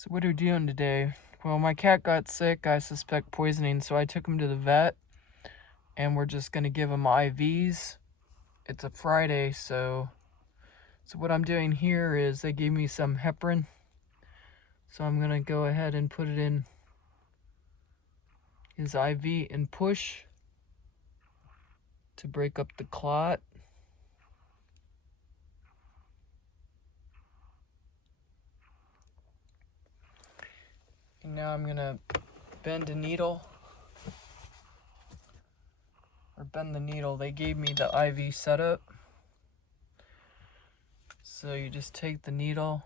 So what are we doing today? Well, my cat got sick. I suspect poisoning, so I took him to the vet, and we're just going to give him IVs. It's a Friday, so what I'm doing here is they gave me some heparin, so I'm going to go ahead and put it in his IV and push to break up the clot. And now I'm going to bend the needle. They gave me the IV setup. So you just take the needle,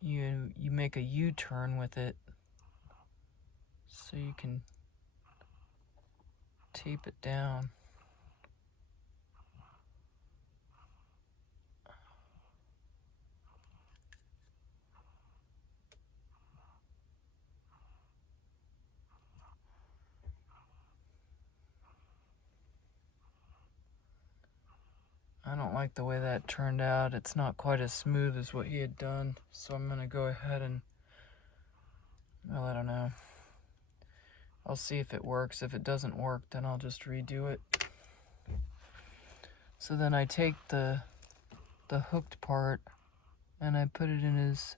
you make a U-turn with it so you can tape it down. I don't like the way that turned out. It's not quite as smooth as what he had done. So I'm going to go ahead and, well, I don't know. I'll see if it works. If it doesn't work, then I'll just redo it. So then I take the hooked part and I put it in his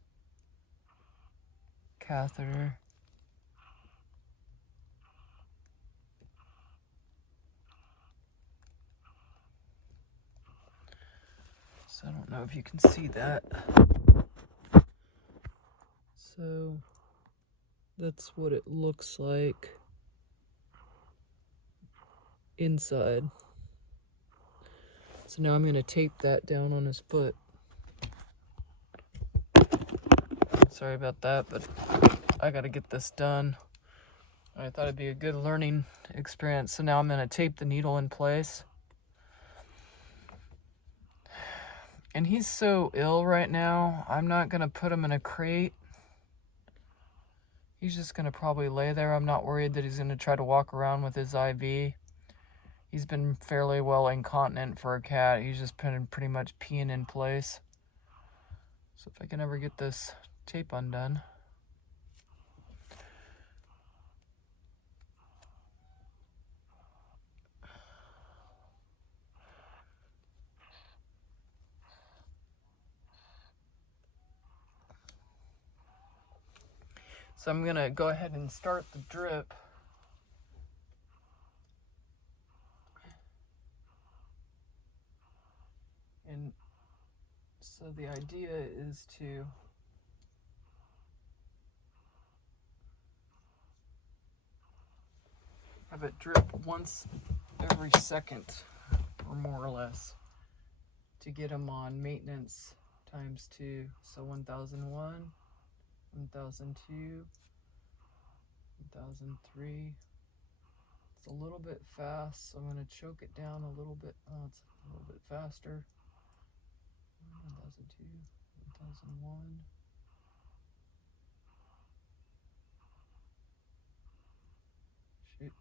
catheter. So I don't know if you can see that. So that's what it looks like inside. So now I'm going to tape that down on his foot. Sorry about that, but I got to get this done. I thought it'd be a good learning experience. So now I'm going to tape the needle in place. And he's so ill right now, I'm not going to put him in a crate. He's just going to probably lay there. I'm not worried that he's going to try to walk around with his IV. He's been fairly well incontinent for a cat. He's just been pretty much peeing in place. So if I can ever get this tape undone. So I'm going to go ahead and start the drip. And so the idea is to have it drip once every second, or more or less, to get them on maintenance times 2. So 1001, 1002, 1003. It's a little bit fast, so I'm going to choke it down a little bit. Oh, it's a little bit faster. 1002, 1001. Shoot.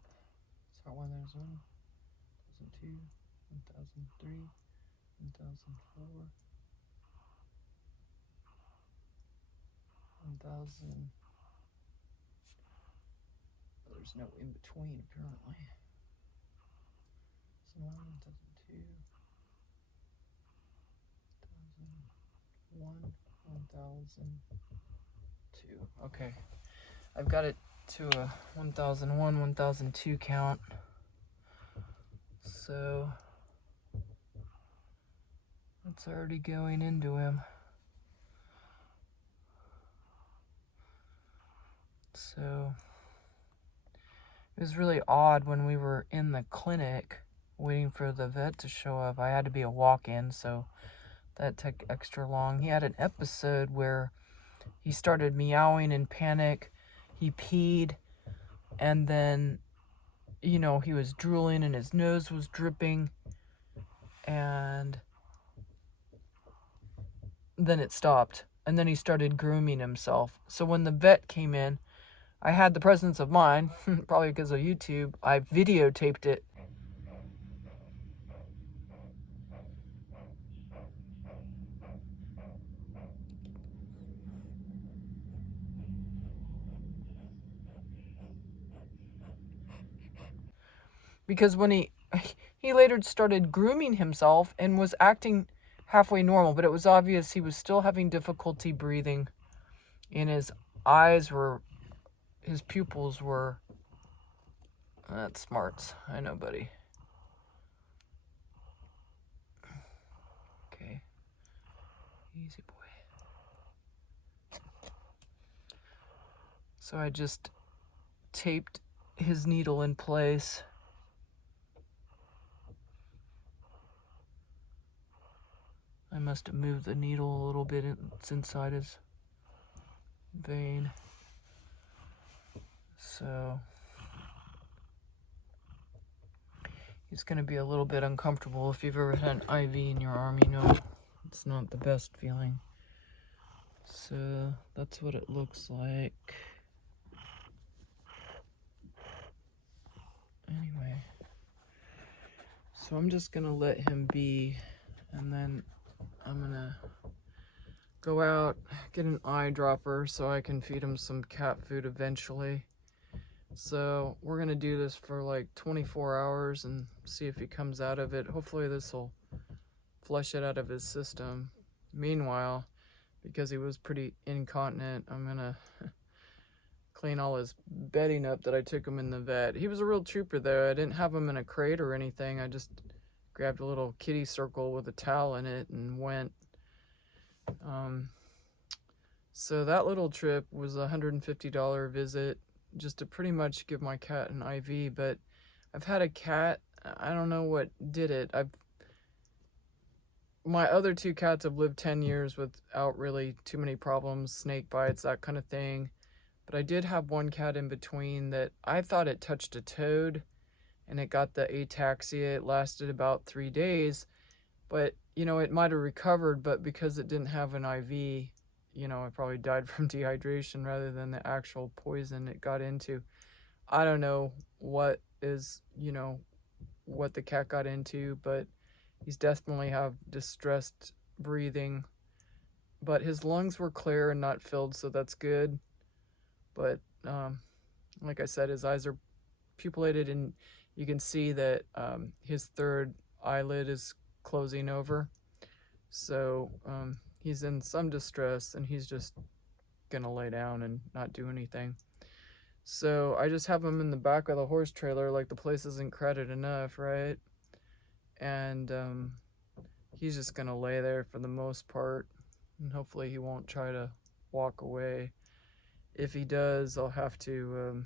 Start 1001, 1002, 1003, 1004, 1000. There's no in between apparently. So 1002, 1001, 1002. Okay, I've got it to a 1001, 1002 count. So it's already going into him. So it was really odd when we were in the clinic waiting for the vet to show up. I had to be a walk-in, so that took extra long. He had an episode where he started meowing in panic. He peed, and then, you know, he was drooling and his nose was dripping, and then it stopped. And then he started grooming himself. So when the vet came in, I had the presence of mind, probably because of YouTube, I videotaped it. because when he later started grooming himself and was acting halfway normal, but it was obvious he was still having difficulty breathing, and his pupils were, that's smarts, I know, buddy. Okay, easy boy. So I just taped his needle in place. I must have moved the needle a little bit. It's inside his vein. So he's going to be a little bit uncomfortable. If you've ever had an IV in your arm, you know it's not the best feeling. So that's what it looks like. Anyway, so I'm just going to let him be, and then I'm going to go out, get an eyedropper so I can feed him some cat food eventually. So we're going to do this for like 24 hours and see if he comes out of it. Hopefully this will flush it out of his system. Meanwhile, because he was pretty incontinent, I'm going to clean all his bedding up that I took him in the vet. He was a real trooper though. I didn't have him in a crate or anything. I just grabbed a little kitty circle with a towel in it and went. So that little trip was a $150 visit just to pretty much give my cat an IV. But I've had a cat, I don't know what did it. My other two cats have lived 10 years without really too many problems, snake bites, that kind of thing. But I did have one cat in between that I thought it touched a toad and it got the ataxia. It lasted about 3 days, but you know, it might have recovered, but because it didn't have an IV, you know, it probably died from dehydration rather than the actual poison it got into. I don't know what is, you know, what the cat got into, but he's definitely have distressed breathing. But his lungs were clear and not filled, so that's good. But like I said, his eyes are pupillated, and you can see that his third eyelid is closing over. So he's in some distress, and he's just gonna lay down and not do anything. So I just have him in the back of the horse trailer, like the place isn't crowded enough, right? And he's just gonna lay there for the most part, and hopefully he won't try to walk away. If he does, I'll have to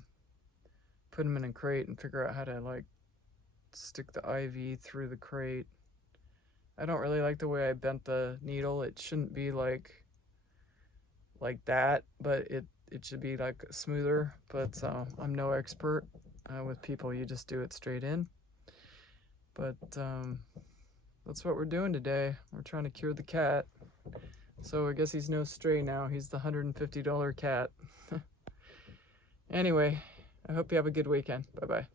put him in a crate and figure out how to like stick the IV through the crate. I don't really like the way I bent the needle. It shouldn't be like that, but it should be like smoother. But I'm no expert with people. You just do it straight in. But that's what we're doing today. We're trying to cure the cat. So I guess he's no stray now. He's the $150 cat. Anyway, I hope you have a good weekend. Bye-bye.